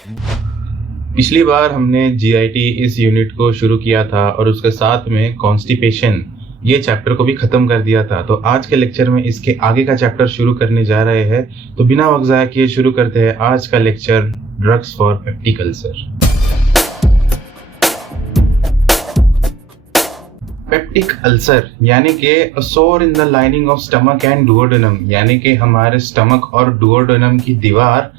पिछली बार हमने जीआईटी इस यूनिट को शुरू किया था और उसके साथ में कॉन्स्टिपेशन ये चैप्टर को भी खत्म कर दिया था। तो आज के लेक्चर में इसके आगे का चैप्टर शुरू करने जा रहे हैं। तो बिना वक्त ज़ाया किए शुरू करते हैं आज का lecture, drugs for peptic ulcer. Peptic ulcer यानी कि अ सोर in the lining of stomach and duodenum, यानी कि हमारे स्टमक और डुओडेनम की दीवार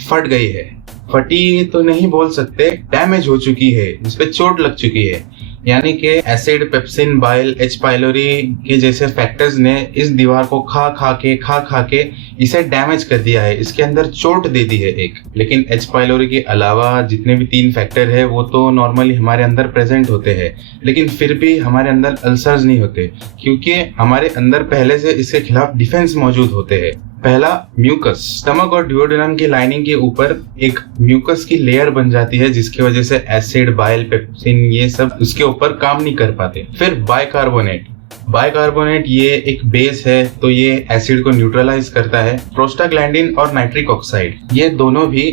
फट गई है। फटी तो नहीं बोल सकते, डैमेज हो चुकी है, इस पे चोट लग चुकी है। यानी कि acid, pepsin, bile, H pylori के जैसे फैक्टर्स ने इस दीवार को खा खा के इसे डैमेज कर दिया है, इसके अंदर चोट दे दी है एक। लेकिन एच पाइलोरी के अलावा जितने भी 3 फैक्टर है वो तो नॉर्मली हमारे अंदर प्रेजेंट होते हैं, लेकिन फिर भी हमारे अंदर अल्सर्स नहीं होते क्योंकि हमारे अंदर पहले से इसके खिलाफ डिफेंस मौजूद होते हैं। पहला, म्यूकस। स्टमक और डुओडेनम की लाइनिंग के ऊपर एक म्यूकस की लेयर बन जाती है जिसकी वजह से एसिड, बाइल, पेप्सिन ये सब उसके ऊपर काम नहीं कर पाते। फिर बाइकार्बोनेट। बाइकार्बोनेट ये एक बेस है, तो ये एसिड को न्यूट्रलाइज करता है। प्रोस्टाग्लैंडिन और नाइट्रिक ऑक्साइड ये दोनों भी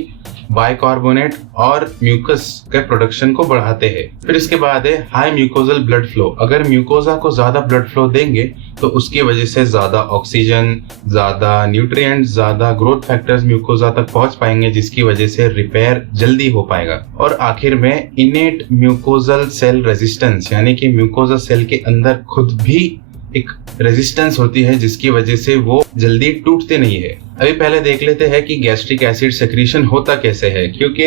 बाइकार्बोनेट और म्यूकस के प्रोडक्शन को बढ़ाते हैं। फिर इसके बाद है हाई म्यूकोजल ब्लड फ्लो। अगर म्यूकोजा को ज्यादा ब्लड फ्लो देंगे तो उसकी वजह से ज्यादा ऑक्सीजन, ज्यादा न्यूट्रिएंट्स, ज्यादा ग्रोथ फैक्टर्स म्यूकोजा तक पहुंच पाएंगे, जिसकी वजह से रिपेयर जल्दी हो पाएगा। और आखिर में इनेट म्यूकोजल सेल रेजिस्टेंस, यानी कि म्यूकोजा सेल के अंदर खुद भी एक रेजिस्टेंस होती है जिसकी वजह से वो जल्दी टूटते नहीं है। अभी पहले देख लेते हैं कि गैस्ट्रिक एसिड सेक्रीशन होता कैसे है, क्योंकि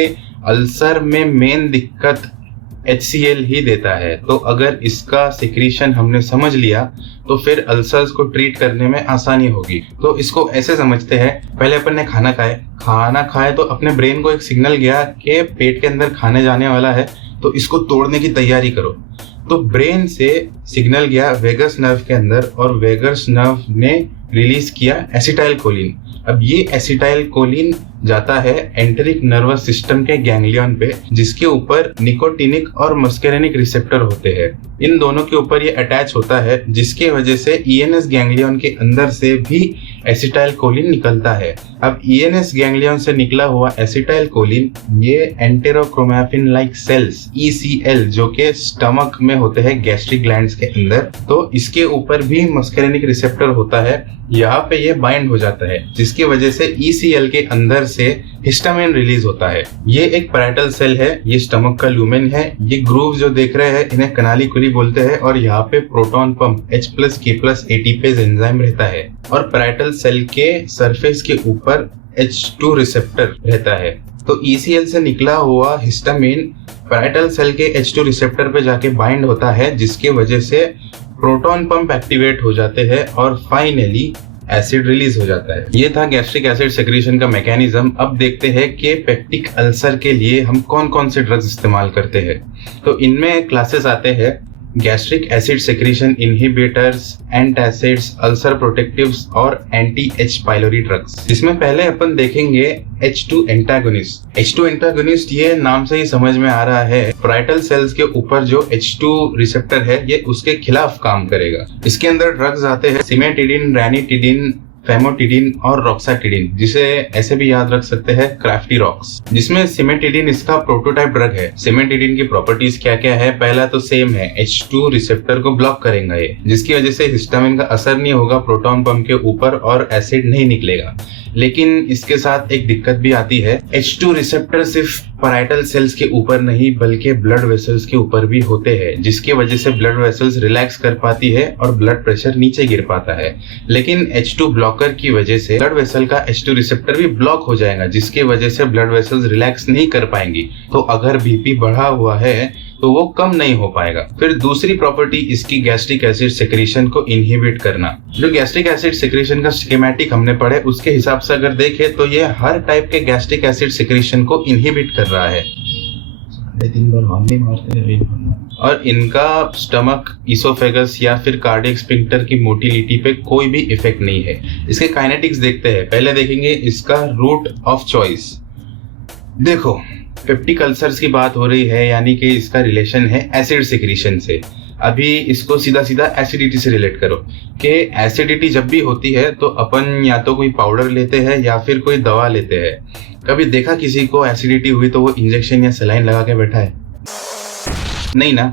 अल्सर में मेन दिक्कत HCl ही देता है। तो अगर इसका सेक्रीशन हमने समझ लिया तो फिर अल्सर्स को ट्रीट करने में आसानी होगी। तो इसको ऐसे समझते हैं, पहले अपन ने खाना खाए तो अपने ब्रेन को एक सिग्नल गया कि पेट के अंदर खाने जाने वाला है, तो इसको तोड़ने की तैयारी करो। तो ब्रेन से सिग्नल गया वेगस नर्व के अंदर और वेगस नर्व ने रिलीज किया एसिटाइलकोलिन। अब ये एसिटाइलकोलिन जाता है एंटेरिक नर्वस सिस्टम के गैंग्लियन पे, जिसके ऊपर निकोटिनिक और मस्केरेनिक रिसेप्टर होते हैं। इन दोनों के ऊपर ये अटैच होता है, जिसके वजह से ईएनएस गैंग्लियन के अंदर से भी एसिटाइलकोलिन निकलता है। अब ईएनएस गैंग्लियन से निकला हुआ एसिटाइलकोलिन ये एंटेरोक्रोमैफिन लाइक सेल्स ECL जो के स्टमक में होते हैं गैस्ट्रिक ग्लैंड्स के अंदर, तो इसके ऊपर भी मस्केरेनिक रिसेप्टर होता है, यहाँ पे ये बाइंड हो जाता है, जिसकी वजह से ECL के अंदर से हिस्टामिन रिलीज होता है। ये एक पैराइटल सेल है, ये स्टमक का ल्यूमेन है। ये ग्रूव जो देख रहे हैं इन्हें कनालिकुली बोलते हैं और यहाँ पे proton pump H+K+ ATPase enzyme रहता है। और पैराइटल सेल के सरफेस के ऊपर H2 रिसेप्टर रहता है। तो ECL से निकला हुआ हिस्टामिन पैराइटल सेल के H2 रिसेप्टर पे जाके बाइंड होता है, जिसके वजह से प्रोटॉन पंप एक्टिवेट हो जाते हैं और फाइनली एसिड रिलीज हो जाता है। ये था गैस्ट्रिक एसिड सेक्रेशन का मैकेनिज्म। अब देखते हैं कि पेप्टिक अल्सर के लिए हम कौन कौन से ड्रग्स इस्तेमाल करते हैं। तो इनमें क्लासेस आते हैं gastric acid secretion inhibitors, antacids, ulcer protectives और एंटी एच पाइलोरी ड्रग्स। इसमें पहले अपन देखेंगे H2 एंटागोनिस्ट। H2 एंटागोनिस्ट ये नाम से ही समझ में आ रहा है, पैराइटल सेल्स के ऊपर जो H2 रिसेप्टर है ये उसके खिलाफ काम करेगा। इसके अंदर ड्रग्स आते हैं सिमेटिडिन, रैनिटिडिन, फेमोटिडिन और रॉक्साटिडिन, जिसे ऐसे भी याद रख सकते हैं क्राफ्टी रॉक्स। जिसमें सिमेटिडिन इसका प्रोटोटाइप ड्रग है। सिमेटिडिन की प्रॉपर्टीज क्या क्या है, पहला तो सेम है, H2 रिसेप्टर को ब्लॉक करेगा ये, जिसकी वजह से हिस्टामिन का असर नहीं होगा प्रोटॉन पंप के ऊपर और एसिड नहीं निकलेगा। लेकिन इसके साथ एक दिक्कत भी आती है, H2 रिसेप्टर सिर्फ पैराइटल सेल्स के ऊपर नहीं बल्कि ब्लड वेसल्स के ऊपर भी होते हैं, जिसकी वजह से ब्लड वेसल्स रिलैक्स कर पाती है और ब्लड प्रेशर नीचे गिर पाता है। लेकिन H2 ब्लॉकर की वजह से ब्लड वेसल का H2 रिसेप्टर भी ब्लॉक हो जाएगा, जिसकी वजह से ब्लड वेसल्स रिलैक्स नहीं कर पाएंगी। तो अगर बीपी बढ़ा हुआ है तो वो कम नहीं हो पाएगा। फिर दूसरी प्रॉपर्टी इसकी गैस्ट्रिक एसिड सेक्रेशन को इनहिबिट करना। जो गैस्ट्रिक एसिड सेक्रेशन का स्कीमेटिक हमने पढ़े उसके हिसाब से अगर देखें तो ये हर टाइप के गैस्ट्रिक एसिड सेक्रेशन को इनहिबिट कर रहा है। और इनका स्टमक, इसोफेगस या फिर कार्डियक स्फिंक्टर की मोटिलिटी पे कोई भी इफेक्ट नहीं है। इसके काइनेटिक्स देखते हैं। पहले देखेंगे इसका रूट ऑफ चॉइस। देखो, पेप्टिक अल्सर्स की बात हो रही है, यानी कि इसका रिलेशन है एसिड सिक्रीशन से। अभी इसको सीधा सीधा एसिडिटी से रिलेट करो कि एसिडिटी जब भी होती है तो अपन या तो कोई पाउडर लेते हैं या फिर कोई दवा लेते हैं। कभी देखा किसी को एसिडिटी हुई तो वो इंजेक्शन या सलाइन लगा के बैठा है? नहीं ना।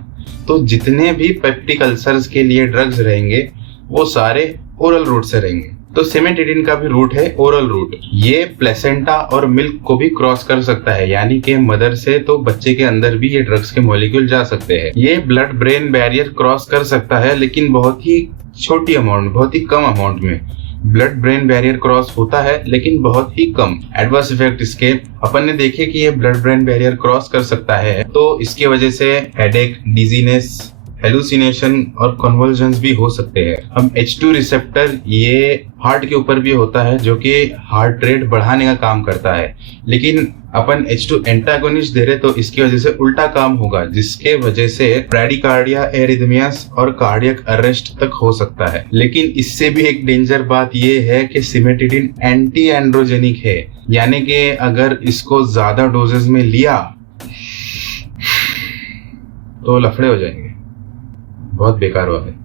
तो जितने भी पेप्टिक अल्सर्स के लिए ड्रग्स रहेंगे वो सारे ओरल रूट से रहेंगे। तो सिमेटिडिन का भी रूट है ओरल रूट। ये प्लेसेंटा और मिल्क को भी क्रॉस कर सकता है, यानी कि मदर से तो बच्चे के अंदर भी ये ड्रग्स के मॉलिक्यूल जा सकते हैं। ये ब्लड ब्रेन बैरियर क्रॉस कर सकता है, लेकिन बहुत ही छोटी अमाउंट, बहुत ही कम अमाउंट में ब्लड ब्रेन बैरियर क्रॉस होता है, लेकिन बहुत ही कम। एडवर्स इफेक्ट इसके अपन ने देखे कि ये ब्लड ब्रेन बैरियर क्रॉस कर सकता है, तो इसकी वजह से हेडेक, डिजीनेस, हेलुसिनेशन और कन्वल्जन्स भी हो सकते हैं। अब H2 रिसेप्टर ये हार्ट के ऊपर भी होता है, जो कि हार्ट रेट बढ़ाने का काम करता है, लेकिन अपन H2 एंटागोनिस्ट दे रहे तो इसकी वजह से उल्टा काम होगा, जिसके वजह से ब्रैडीकार्डिया, एरिथमियास और कार्डियक अरेस्ट तक हो सकता है। लेकिन इससे भी एक डेंजर बात ये है कि सिमेटिडिन एंटी एंड्रोजेनिक है, यानी कि अगर इसको ज्यादा डोजेस में लिया तो लफड़े हो जाएंगे। बहुत बेकार हुआ है।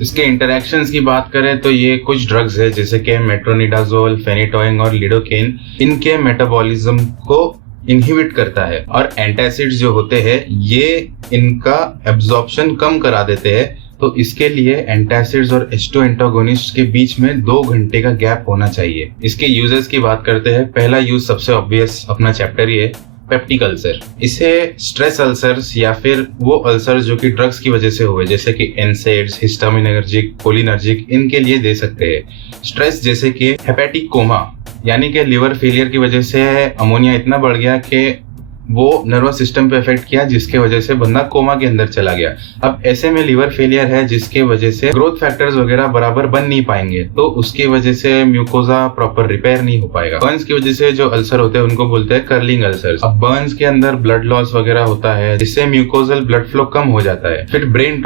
इसके इंटरैक्शंस की बात करें तो ये कुछ ड्रग्स है जैसे कि मेट्रोनिडाजोल, फेनिटोइंग और लिडोकेन, इनके मेटाबॉलिज्म को इनहिबिट करता है। और एंटासिड्स जो होते हैं ये इनका एब्जॉर्प्शन कम करा देते हैं, तो इसके लिए एंटासिड्स और H2 एंटागोनिस्ट के बीच में 2 घंटे का गैप होना चाहिए। इसके यूजेस की बात करते हैं। पहला यूज सबसे ऑब्वियस अपना चैप्टर ही है, पेप्टिक अल्सर। इसे स्ट्रेस अल्सर्स या फिर वो अल्सर्स जो कि ड्रग्स की वजह से हुए, जैसे कि एनसेड्स, हिस्टामिनर्जिक, कोलिनर्जिक, इनके लिए दे सकते हैं। स्ट्रेस जैसे कि हेपेटिक कोमा, यानी कि लिवर फेलियर की वजह से अमोनिया इतना बढ़ गया कि वो नर्वस सिस्टम पे इफेक्ट किया, जिसके वजह से बंदा कोमा के अंदर चला गया। अब ऐसे में लिवर फेलियर है जिसके वजह से ग्रोथ फैक्टर्स वगैरह बराबर बन नहीं पाएंगे, तो उसकी वजह से म्यूकोजा प्रॉपर रिपेयर नहीं हो पाएगा। बर्न्स की वजह से जो अल्सर होते हैं उनको बोलते हैं कर्लिंग अल्सर्स। अब बर्न्स के अंदर ब्लड लॉस वगैरह होता है, जिससे म्यूकोजल ब्लड फ्लो कम हो जाता है। फिर ब्रेन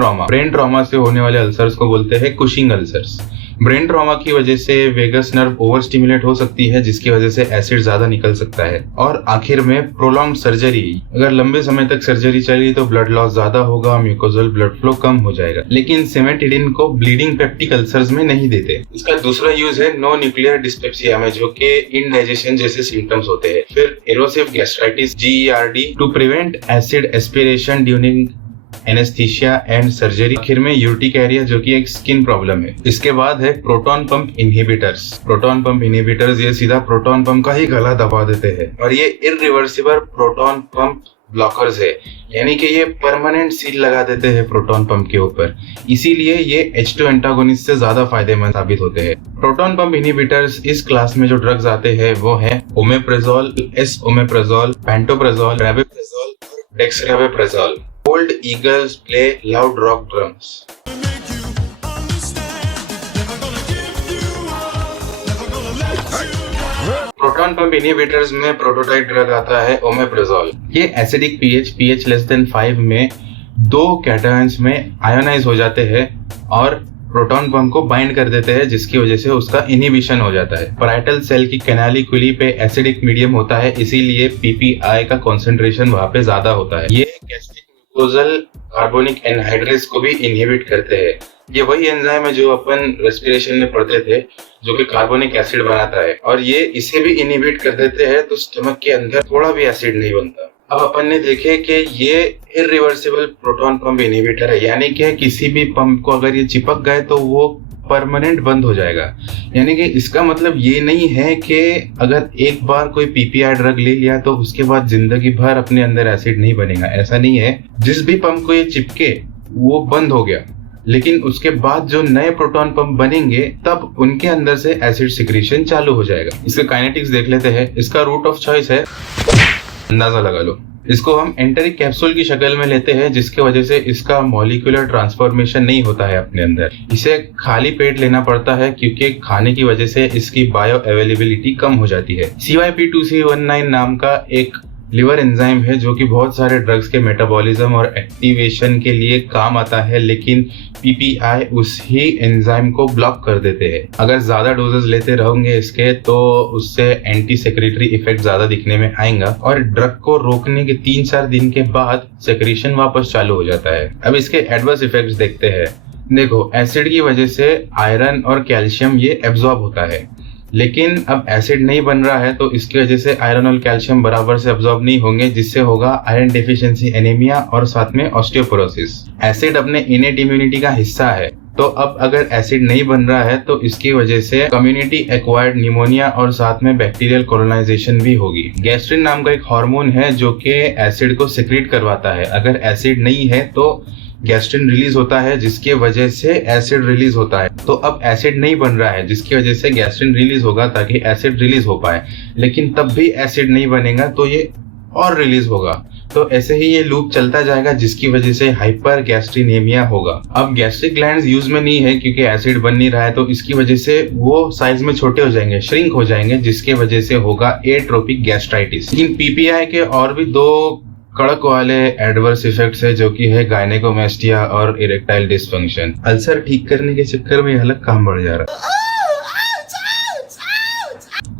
ट्रॉमा से होने वाले अल्सर्स को बोलते हैं कुशिंग अल्सर्स। ब्रेन ट्रॉमा की वजह से वेगस नर्व ओवर स्टिमुलेट हो सकती है, जिसकी वजह से एसिड ज्यादा निकल सकता है। और आखिर में प्रोलॉन्ग्ड सर्जरी, अगर लंबे समय तक सर्जरी चली तो ब्लड लॉस ज्यादा होगा, म्यूकोजल ब्लड फ्लो कम हो जाएगा। लेकिन सिमेटिडिन को ब्लीडिंग पेप्टिक अल्सर्स में नहीं देते। इसका दूसरा यूज है नो न्यूक्लियर डिस्पेप्सिया में, जो कि इंडाइजेशन जैसे सिम्टम्स होते हैं। फिर erosive gastritis, GERD, to prevent acid aspiration during anaesthesia and surgery. आखिर में यूर्टिकारिया, जो कि एक स्किन प्रॉब्लम है। इसके बाद है proton pump inhibitors. Proton pump inhibitors ये सीधा प्रोटॉन पंप का ही गला दबा देते हैं, और ये इरिवर्सिबल प्रोटॉन पंप ब्लॉकर्स है, यानी कि ये परमानेंट सील लगा देते हैं प्रोटॉन पंप के ऊपर। इसीलिए ये H2 एंटागोनिस्ट से ज्यादा फायदेमंद साबित होते हैं। प्रोटोन पंप इनहिबिटर्स इस क्लास में जो ड्रग्स आते हैं वो है ओमेप्रेजोल, एसओमेप्रेजोल, पेंटोप्रेजोल, रैबेप्रेजोल और डेक्सरावेप्रेजोल। Old eagles play loud rock drums. Proton pump inhibitors में प्रोटोटाइप ड्रग आता है ओमेप्रेजोल। ये एसिडिक pH लेस देन 5 में 2 कैटायंस में आयोनाइज हो जाते हैं और प्रोटॉन पंप को बाइंड कर देते हैं, जिसकी वजह से उसका इनहिबिशन हो जाता है। पैराइटल सेल की कैनालिकुली पे एसिडिक मीडियम होता है, इसीलिए PPI का कॉन्सेंट्रेशन वहां पे ज्यादा होता है। ये गैस्ट्रिक ग्लूकोजल कार्बोनिक एनहाइड्रेस को भी इनहिबिट करते हैं। ये वही एंजाइम है जो अपन रेस्पिरेशन में पढ़ते थे, जो कि कार्बोनिक एसिड बनाता है, और ये इसे भी इनहिबिट कर देते हैं, तो स्टमक के अंदर थोड़ा भी एसिड नहीं बनता। अब अपन ने देखे कि ये इरिवर्सिबल प्रोटॉन पंप इनहिबिटर है, यानी कि किसी भी पंप को अगर ये चिपक गए तो वो परमानेंट बंद हो जाएगा। यानी कि इसका मतलब ये नहीं है कि अगर एक बार कोई PPI ड्रग ले लिया तो उसके बाद जिंदगी भर अपने अंदर एसिड नहीं बनेगा, ऐसा नहीं है। जिस भी पंप को ये चिपके वो बंद हो गया, लेकिन उसके बाद जो नए प्रोटॉन पंप बनेंगे तब उनके अंदर से एसिड सिक्रीशन चालू हो जाएगा। इसके काइनेटिक्स देख लेते हैं। इसका रूट ऑफ चॉइस है, अंदाजा लगा लो। इसको हम एंटेरिक कैप्सूल की शक्ल में लेते हैं, जिसके वजह से इसका मॉलिक्यूलर ट्रांसफॉर्मेशन नहीं होता है अपने अंदर। इसे खाली पेट लेना पड़ता है क्योंकि खाने की वजह से इसकी बायो अवेलेबिलिटी कम हो जाती है। CYP2C19 नाम का एक लिवर एंजाइम है जो कि बहुत सारे ड्रग्स के मेटाबॉलिज्म और एक्टिवेशन के लिए काम आता है, लेकिन पीपीआई उसी एंजाइम को ब्लॉक कर देते हैं। अगर ज्यादा डोजेस लेते रहोगे इसके तो उससे एंटी सेक्रेटरी इफेक्ट ज्यादा दिखने में आएगा और ड्रग को रोकने के 3-4 दिन के बाद सेक्रेशन वापस चालू हो जाता है। अब इसके एडवर्स इफेक्ट्स देखते हैं। देखो, एसिड की वजह से आयरन और कैल्शियम ये एब्जॉर्ब होता है, लेकिन अब एसिड नहीं बन रहा है तो इसकी वजह से आयरन और कैल्शियम बराबर से अब्सॉर्ब नहीं होंगे, जिससे होगा आयरन डेफिशिएंसी एनीमिया और साथ में ऑस्टियोपोरोसिस। एसिड अपने इनेट इम्यूनिटी का हिस्सा है, तो अब अगर एसिड नहीं बन रहा है तो इसकी वजह से कम्युनिटी एक्वायर्ड निमोनिया और साथ में बैक्टीरियल कोलोनाइजेशन भी होगी। गैस्ट्रिन नाम का एक हार्मोन है जो कि एसिड को सिक्रीट करवाता है। अगर एसिड नहीं है तो गैस्ट्रिन रिलीज होता है, जिसकी वजह से एसिड रिलीज होता है। तो अब एसिड नहीं बन रहा है जिसकी वजह से गैस्ट्रिन रिलीज होगा ताकि एसिड रिलीज हो पाए, लेकिन तब भी एसिड नहीं बनेगा तो ये और रिलीज होगा। तो ऐसे ही ये लूप चलता जाएगा जिसकी वजह से हाइपर गैस्ट्रिनेमिया होगा। अब गैस्ट्रिक ग्लैंड्स यूज में नहीं है क्योंकि एसिड बन नहीं रहा है, तो इसकी वजह से वो साइज में छोटे हो जाएंगे, श्रिंक हो जाएंगे, जिसकी वजह से होगा एट्रोपिक गैस्ट्राइटिस। इन पीपीआई के और भी 2 कड़क वाले एडवर्स इफेक्ट्स है जो कि है गायनेकोमेस्टिया और इरेक्टाइल डिसफंक्शन। अल्सर ठीक करने के चक्कर में अलग काम बढ़ जा रहा है।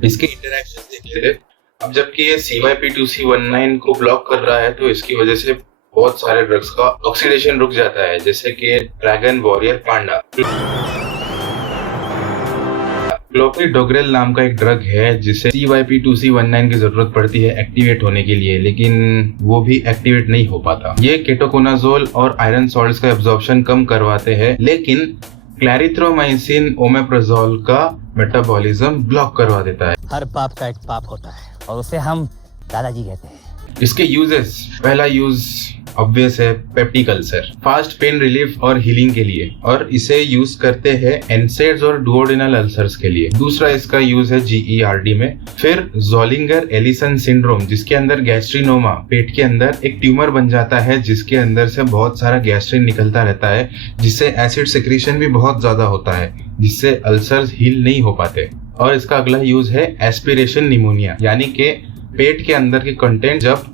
इसके इंटरैक्शन देख लेते हैं। अब जबकि ये CYP2C19 को ब्लॉक कर रहा है तो इसकी वजह से बहुत सारे ड्रग्स का ऑक्सीडेशन रुक जाता है, जैसे कि ड्रैगन, वॉरियर, पांडा। क्लोपिडोग्रेल नाम का एक ड्रग है जिसे CYP2C19 की जरूरत पड़ती है एक्टिवेट होने के लिए, लेकिन वो भी एक्टिवेट नहीं हो पाता। ये केटोकोनाजोल और आयरन सॉल्ट्स का एब्जॉर्प्शन कम करवाते हैं, लेकिन क्लैरिथ्रोमाइसिन ओमेप्राजोल का मेटाबॉलिज्म ब्लॉक करवा देता है। हर पाप का एक पाप होता है और उसे हम दादाजी कहते हैं। इसके यूजेस, पहला यूज ऑब्वियस है, peptic ulcer, fast pain relief और हीलिंग के लिए, और इसे यूज करते हैं एनसेड्स और डुओडेनल अल्सर्स के लिए। दूसरा इसका यूज है GERD में। फिर ज़ोलिंगर एलिसन सिंड्रोम, जिसके अंदर गैस्ट्रिनोमा, पेट के अंदर एक ट्यूमर बन जाता है जिसके अंदर से बहुत सारा गैस्ट्रिन निकलता रहता है, जिससे एसिड सेक्रेशन भी बहुत ज्यादा होता है, जिससे अल्सर्स हील नहीं हो पाते। और इसका अगला यूज है एस्पिरेशन निमोनिया, यानी कि पेट के अंदर के कंटेंट जब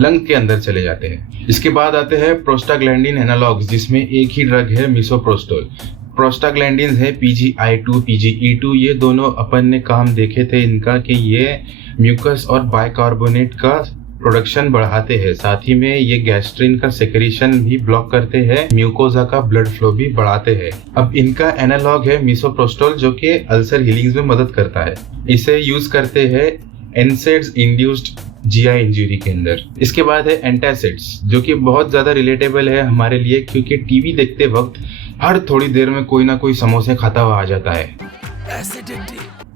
लंग के अंदर चले जाते हैं। इसके बाद आते हैं प्रोस्टाग्लैंडिन एनालॉग्स, जिसमें एक ही ड्रग है मिसोप्रोस्टोल। प्रोस्टाग्लैंडिन है PGI2, PGE2। ये दोनों अपन ने काम देखे थे इनका कि ये म्यूकस और बाइकार्बोनेट का प्रोडक्शन बढ़ाते हैं, साथ ही में ये गैस्ट्रिन का सेक्रेशन भी ब्लॉक करते हैं, म्यूकोजा का ब्लड फ्लो भी बढ़ाते हैं। अब इनका एनालॉग है मिसोप्रोस्टोल जो कि अल्सर हीलिंग में मदद करता है। इसे यूज करते हैं एनसेड्स इंड्यूस्ड GI इंजरी के अंदर। इसके बाद है एंटासिड्स, जो कि बहुत ज्यादा रिलेटेबल है हमारे लिए क्योंकि टीवी देखते वक्त हर थोड़ी देर में कोई ना कोई समोसे खाता हुआ आ जाता है।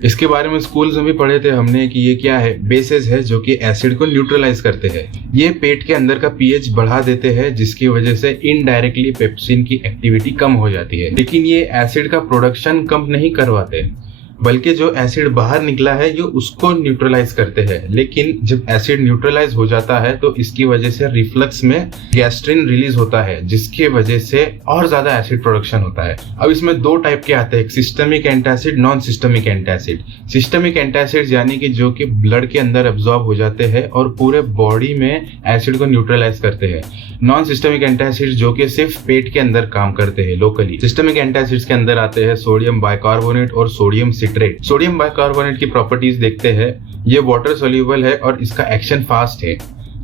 इसके बारे में स्कूल्स में भी पढ़े थे हमने कि ये क्या है, बेसेस है जो कि एसिड को न्यूट्रलाइज करते हैं। ये पेट के अंदर का pH बढ़ा देते हैं, जिसकी वजह से इनडायरेक्टली पेप्सिन की एक्टिविटी कम हो जाती है। लेकिन ये एसिड का प्रोडक्शन कम नहीं करवाते, बल्कि जो एसिड बाहर निकला है ये उसको न्यूट्रलाइज करते हैं। लेकिन जब एसिड न्यूट्रलाइज हो जाता है तो इसकी वजह से रिफ्लक्स में गैस्ट्रिन रिलीज होता है, जिसकी वजह से और ज्यादा एसिड प्रोडक्शन होता है। अब इसमें 2 टाइप के आते हैं, systemic antacid, non systemic antacid. Systemic antacid यानी कि जो कि ब्लड के अंदर एब्जॉर्ब हो जाते हैं और पूरे बॉडी में एसिड को न्यूट्रलाइज करते हैं। नॉन सिस्टमिक एंटासिड जो कि सिर्फ पेट के अंदर काम करते हैं लोकली। सिस्टमिक एंटासिड्स के अंदर आते हैं सोडियम बाइकार्बोनेट और सोडियम सिट्रेट। सोडियम बाइकार्बोनेट की प्रॉपर्टीज देखते हैं। ये वाटर सोल्यूबल है और इसका एक्शन फास्ट है,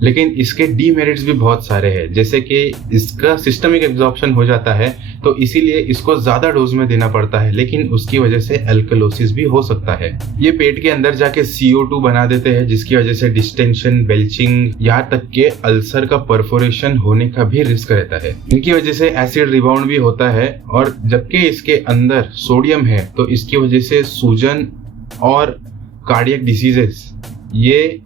लेकिन इसके डीमेरिट्स भी बहुत सारे हैं, जैसे कि इसका सिस्टमिक एब्जॉर्प्शन हो जाता है तो इसीलिए इसको ज्यादा डोज में देना पड़ता है, लेकिन उसकी वजह से एल्कलोसिस भी हो सकता है। ये पेट के अंदर जाके CO2 बना देते हैं, जिसकी वजह से डिस्टेंशन, बेल्चिंग, यहाँ तक के अल्सर का परफोरेशन होने का भी रिस्क रहता है। इनकी वजह से एसिड रिबाउंड भी होता है, और जबकि इसके अंदर सोडियम है तो इसकी वजह से सूजन और कार्डियक डिसीजेस ये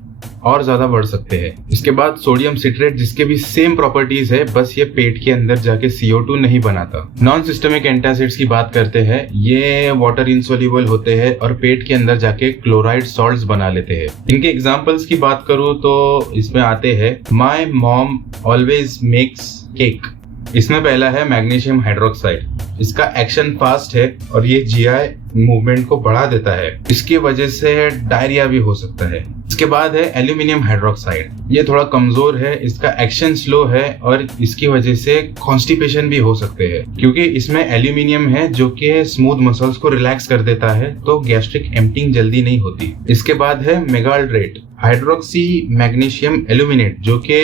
और ज्यादा बढ़ सकते हैं। इसके बाद सोडियम सिट्रेट, जिसके भी सेम प्रॉपर्टीज है, बस ये पेट के अंदर जाके CO2 नहीं बनाता। नॉन सिस्टमिक एंटासिड्स की बात करते हैं। ये वाटर इनसोल्यूबल होते हैं और पेट के अंदर जाके क्लोराइड सॉल्ट्स बना लेते हैं। इनके एग्जांपल्स की बात करूं तो इसमें आते हैं my mom always makes cake. इसमें पहला है मैग्नीशियम हाइड्रोक्साइड। इसका एक्शन फास्ट है और ये GI मूवमेंट को बढ़ा देता है। इसकी वजह से डायरिया भी हो सकता है। इसके बाद है एल्यूमिनियम हाइड्रोक्साइड। ये थोड़ा कमजोर है, इसका एक्शन स्लो है और इसकी वजह से कॉन्स्टिपेशन भी हो सकते हैं, क्योंकि इसमें एल्यूमिनियम है जो कि स्मूथ मसल्स को रिलैक्स कर देता है, तो गैस्ट्रिक एम्प्टिंग जल्दी नहीं होती। इसके बाद है मेगाल्ड्रेट हाइड्रोक्सी मैग्नीशियम एल्यूमिनेट, जो कि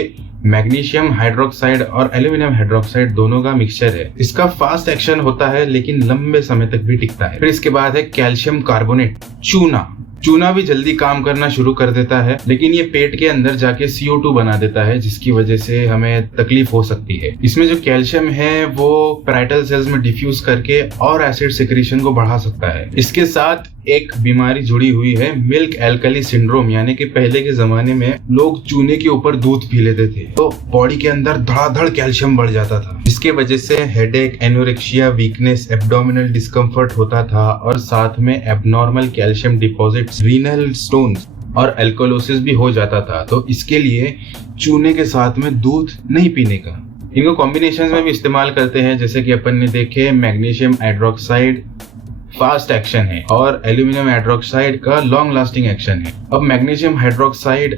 मैग्नीशियम हाइड्रोक्साइड और एल्यूमिनियम हाइड्रोक्साइड दोनों का मिक्सचर है। इसका फास्ट एक्शन होता है लेकिन लंबे समय तक भी टिकता है। फिर इसके बाद है कैल्शियम कार्बोनेट चूना भी जल्दी काम करना शुरू कर देता है, लेकिन ये पेट के अंदर जाके CO2 बना देता है, जिसकी वजह से हमें तकलीफ हो सकती है। इसमें जो कैल्शियम है वो पैराइटल सेल्स में डिफ्यूज करके और एसिड सिक्रीशन को बढ़ा सकता है। इसके साथ एक बीमारी जुड़ी हुई है, मिल्क एल्कली सिंड्रोम, यानी कि पहले के जमाने में लोग चूने के ऊपर दूध पी लेते थे तो बॉडी के अंदर धड़ाधड़ कैल्शियम बढ़ जाता था। इसके वजह से headache, anorexia, weakness, abdominal discomfort होता था और साथ में abnormal calcium deposits, renal stones और एल्कोलोसिस भी हो जाता था। तो इसके लिए चूने के साथ में दूध नहीं पीने का। इनको कॉम्बिनेशन में भी इस्तेमाल करते हैं, जैसे कि अपन ने देखे मैग्नीशियम हाइड्रोक्साइड फास्ट एक्शन है और एल्यूमिनियम हाइड्रोक्साइड का लॉन्ग लास्टिंग एक्शन है। अब मैग्नीशियम हाइड्रोक्साइड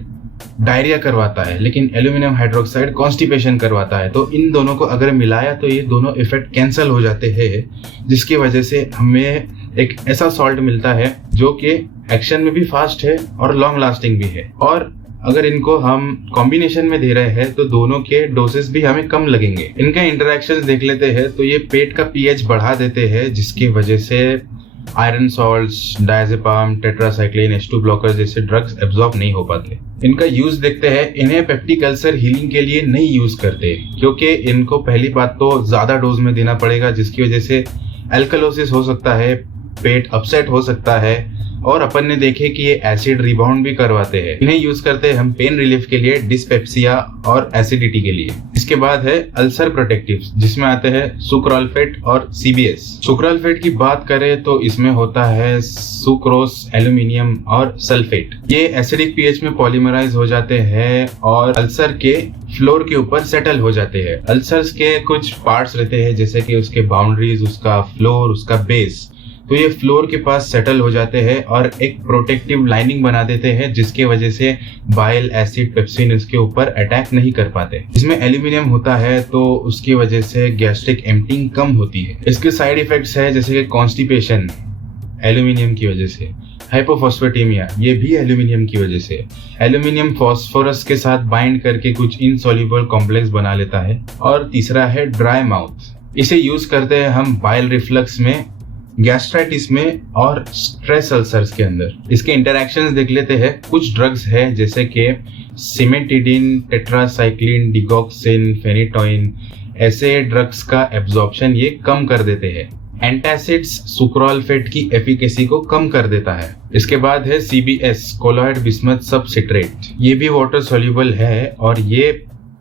डायरिया करवाता है लेकिन एल्यूमिनियम हाइड्रोक्साइड कॉन्स्टिपेशन करवाता है, तो इन दोनों को अगर मिलाया तो ये दोनों इफेक्ट कैंसिल हो जाते हैं, जिसकी वजह से हमें एक ऐसा सॉल्ट मिलता है जो कि एक्शन में भी फास्ट है और लॉन्ग लास्टिंग भी है। और अगर इनको हम कॉम्बिनेशन में दे रहे हैं तो दोनों के डोसेस भी हमें कम लगेंगे। इनका इंटरेक्शंस देख लेते हैं तो ये पेट का pH बढ़ा देते हैं, जिसकी वजह से iron salts, diazepam, tetracycline, H2 blocker जैसे ड्रग्स एब्जॉर्ब नहीं हो पाते। इनका यूज देखते हैं, इन्हें पेप्टिक अल्सर हीलिंग के लिए नहीं यूज करते, क्योंकि इनको पहली बात तो ज्यादा डोज में देना पड़ेगा, जिसकी वजह से एल्कलोसिस हो सकता है, पेट अपसेट हो सकता है और अपन ने देखे कि ये एसिड रिबाउंड भी करवाते हैं। इन्हें यूज करते हैं हम पेन रिलीफ के लिए, डिस्पेप्सिया और एसिडिटी के लिए। इसके बाद है अल्सर प्रोटेक्टिव्स, जिसमें आते हैं सुक्रोल्फेट और CBS। सुक्रोल्फेट की बात करें तो इसमें होता है सुक्रोस, एल्यूमिनियम और सल्फेट। ये एसिडिक pH में पॉलीमराइज हो जाते हैं और अल्सर के फ्लोर के ऊपर सेटल हो जाते हैं। अल्सर्स के कुछ पार्ट्स रहते हैं, जैसे कि उसके बाउंड्रीज, उसका फ्लोर, उसका बेस, तो ये फ्लोर के पास सेटल हो जाते हैं और एक प्रोटेक्टिव लाइनिंग बना देते हैं, जिसके वजह से बाइल, एसिड, पेप्सिन इसके ऊपर अटैक नहीं कर पाते। इसमें एल्यूमिनियम होता है तो उसकी वजह से गैस्ट्रिक एम्प्टिंग कम होती है। इसके साइड इफेक्ट्स है जैसे कि कॉन्स्टिपेशन एल्यूमिनियम की वजह से, हाइपोफॉस्फेटेमिया ये भी एल्यूमिनियम की वजह से, एल्यूमिनियम फॉस्फोरस के साथ बाइंड करके कुछ इनसॉल्युबल कॉम्प्लेक्स बना लेता है, और तीसरा है ड्राई माउथ। इसे यूज करते हैं हम बाइल रिफ्लक्स में, गैस्ट्राइटिस में और स्ट्रेस अल्सर्स के अंदर। इसके इंटरैक्शंस देख लेते हैं। कुछ ड्रग्स है जैसे कि सिमेटिडिन, टेट्रासाइक्लिन, डिगॉक्सिन, फेनिटोइन, ऐसे ड्रग्स का एब्जॉर्प्शन ये कम कर देते हैं। एंटासिड्स सुक्रोल्फेट की एफिकेसी को कम कर देता है। इसके बाद है CBS, कोलॉइड बिस्मथ सबसिट्रेट। ये भी वाटर सोल्यूबल है और ये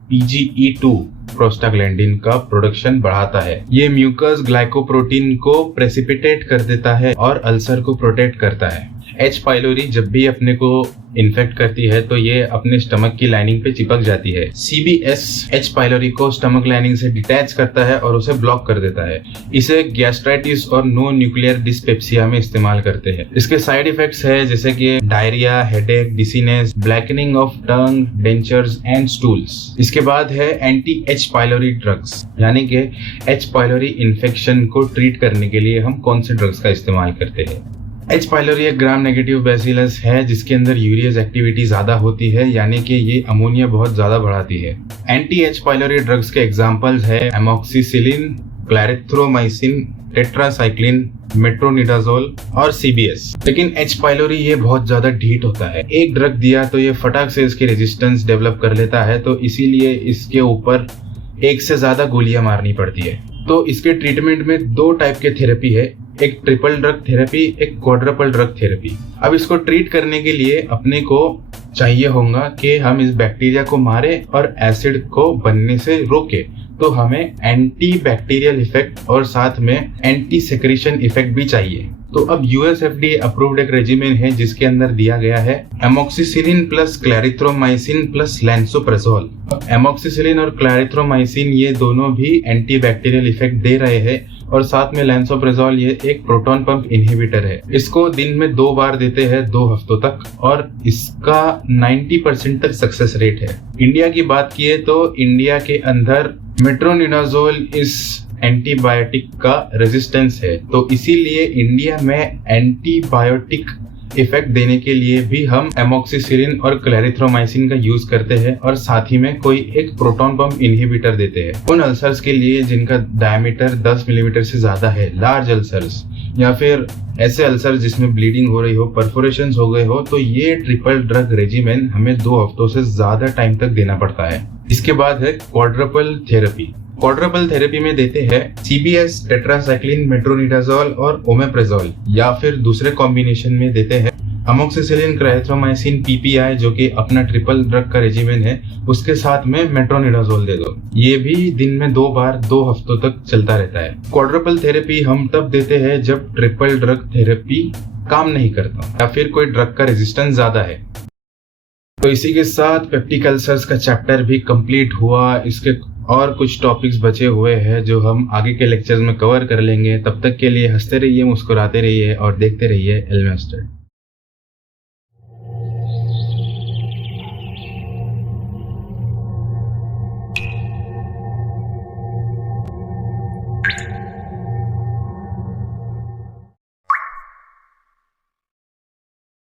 PGE2 प्रोस्टाग्लैंडिन का प्रोडक्शन बढ़ाता है। ये म्यूकस ग्लाइकोप्रोटीन को प्रेसिपिटेट कर देता है और अल्सर को प्रोटेक्ट करता है। H. पाइलोरी जब भी अपने को इन्फेक्ट करती है तो ये अपने स्टमक की लाइनिंग पे चिपक जाती है। CBS H. पाइलोरी को स्टमक लाइनिंग से डिटैच करता है और उसे ब्लॉक कर देता है। इसे गैस्ट्राइटिस और नो न्यूक्लियर डिस्पेप्सिया में इस्तेमाल करते हैं। इसके साइड इफेक्ट्स है जैसे कि diarrhoea, headache, dizziness, blackening of tongue, dentures and stools. इसके बाद है एंटी H. पाइलोरी ड्रग्स, यानी कि H. पाइलोरी इन्फेक्शन को ट्रीट करने के लिए हम कौन से ड्रग्स का इस्तेमाल करते हैं। H. पाइलोरी एक ग्राम नेगेटिव बैसिलस है जिसके अंदर यूरियस एक्टिविटी ज्यादा होती है, यानी कि ये अमोनिया बहुत ज्यादा बढ़ाती है। Anti H. पाइलोरी ड्रग्स के एग्जांपल्स है एमोक्सिसिलिन, क्लैरिथ्रोमाइसिन, टेट्रासाइक्लिन, मेट्रोनिडाजोल और CBS। लेकिन H. पाइलोरी ये बहुत ज्यादा ढीठ होता है। एक ड्रग दिया तो ये फटाक से इसकी रेजिस्टेंस डेवलप कर लेता है, तो इसीलिए इसके ऊपर एक से ज्यादा गोलियां मारनी पड़ती है। तो इसके ट्रीटमेंट में 2 टाइप के थेरेपी है, एक ट्रिपल ड्रग थेरेपी, एक क्वाड्रपल ड्रग थेरेपी। अब इसको ट्रीट करने के लिए अपने को चाहिए होगा कि हम इस बैक्टीरिया को मारे और एसिड को बनने से रोके, तो हमें एंटी बैक्टीरियल इफेक्ट और साथ में एंटी सेक्रेशन इफेक्ट भी चाहिए। तो अब यूएस एफडीए अप्रूव्ड एक रेजिमेन है जिसके अंदर दिया गया है amoxicillin plus clarithromycin plus lansoprazole. Amoxicillin और क्लैरिथ्रोमाइसिन ये दोनों भी एंटीबैक्टीरियल इफेक्ट दे रहे हैं और साथ में लैंसोप्रेज़ोल ये एक प्रोटॉन पंप इनहिबिटर है। इसको दिन में 2 बार देते हैं 2 हफ्तों तक और इसका 90% तक सक्सेस रेट है। इंडिया की बात किए तो इंडिया के अंदर मेट्रोनिडाज़ोल इस एंटीबायोटिक का रेजिस्टेंस है, तो इसीलिए इंडिया में एंटीबायोटिक इफेक्ट देने के लिए भी हम एमोक्सिसिलिन और क्लैरिथ्रोमाइसिन का यूज करते हैं और साथ ही में कोई एक प्रोटॉन पंप इनहिबिटर देते हैं। उन अल्सर्स के लिए जिनका डायमीटर 10 मिलीमीटर से ज्यादा है, लार्ज अल्सर्स या फिर ऐसे अल्सर जिसमें ब्लीडिंग हो रही हो, परफोरेशंस हो गए हो, तो ये ट्रिपल ड्रग रेजिमेन हमें 2 हफ्तों से ज्यादा टाइम तक देना पड़ता है। इसके बाद है क्वाड्रपल थेरेपी। क्वाड्रपल थेरेपी में देते हैं सीबीएस, टेट्रासाइक्लिन, मेट्रोनिडाज़ोल और ओमेप्रेज़ोल, या फिर दूसरे कॉम्बिनेशन में देते हैं अमोक्सिसिलिन, क्लैरिथ्रोमाइसिन, पीपीआई जो कि अपना ट्रिपल ड्रग का रेजिमेन है, उसके साथ में मेट्रोनिडाज़ोल दे दो। ये भी दिन में 2 बार 2 हफ्तों तक चलता रहता है। क्वाड्रपल थेरेपी हम तब देते हैं जब ट्रिपल ड्रग थेरेपी काम नहीं करता या फिर कोई ड्रग का रेजिस्टेंस ज्यादा है। तो इसी के साथ पेप्टिक अल्सर्स का चैप्टर भी कंप्लीट हुआ। इसके और कुछ टॉपिक्स बचे हुए हैं जो हम आगे के लेक्चर्स में कवर कर लेंगे। तब तक के लिए हंसते रहिए, मुस्कुराते रहिए और देखते रहिए एलमेस्टर।